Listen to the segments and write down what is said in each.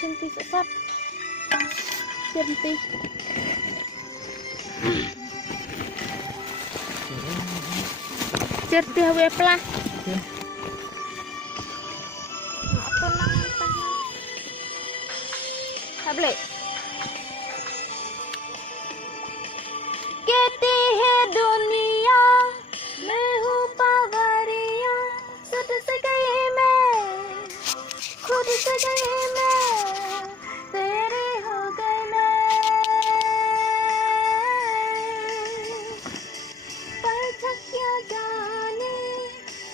Cinti sesat Cinti Cinti hawe pelah apa nang hable कहती है दुनिया मैं हूँ पावरिया खुद से गई मैं खुद से गई मैं तेरे हो गए मैं पर थकिया जाने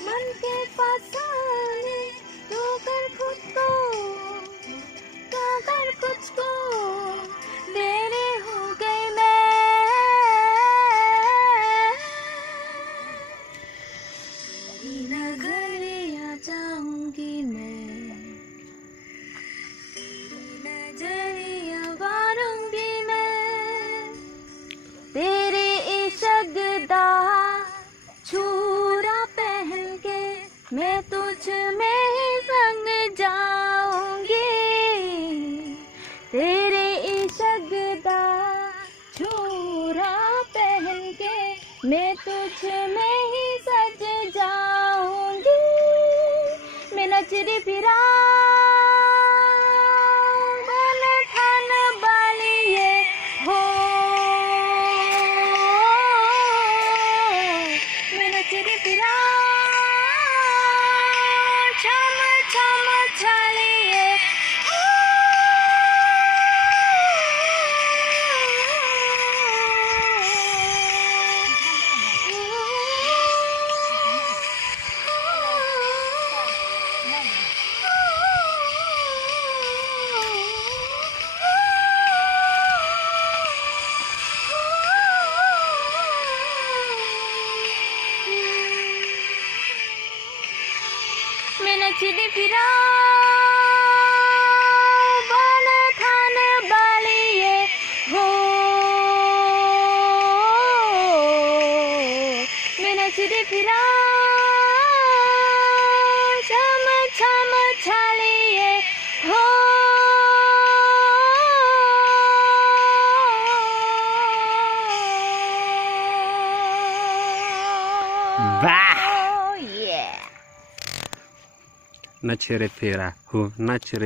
मन के फसाने तो कर खुद को तो कर कुछ को तेरे हो गए मैं नगरिया जाऊंगी मैं नजरिया वारूंगी मैं तेरे इश्क दा छूरा पहन के मैं तुझ में ही संग जाऊंगी तेरे इश्क दा छूरा पहन के मैं तुझ में ही सज जाऊंगी मैं नचरी फिरा नचरी फिरा बन थान बालिए हो मैं नचरी फिरा छम छम छालिए हो Nacere pera, nacere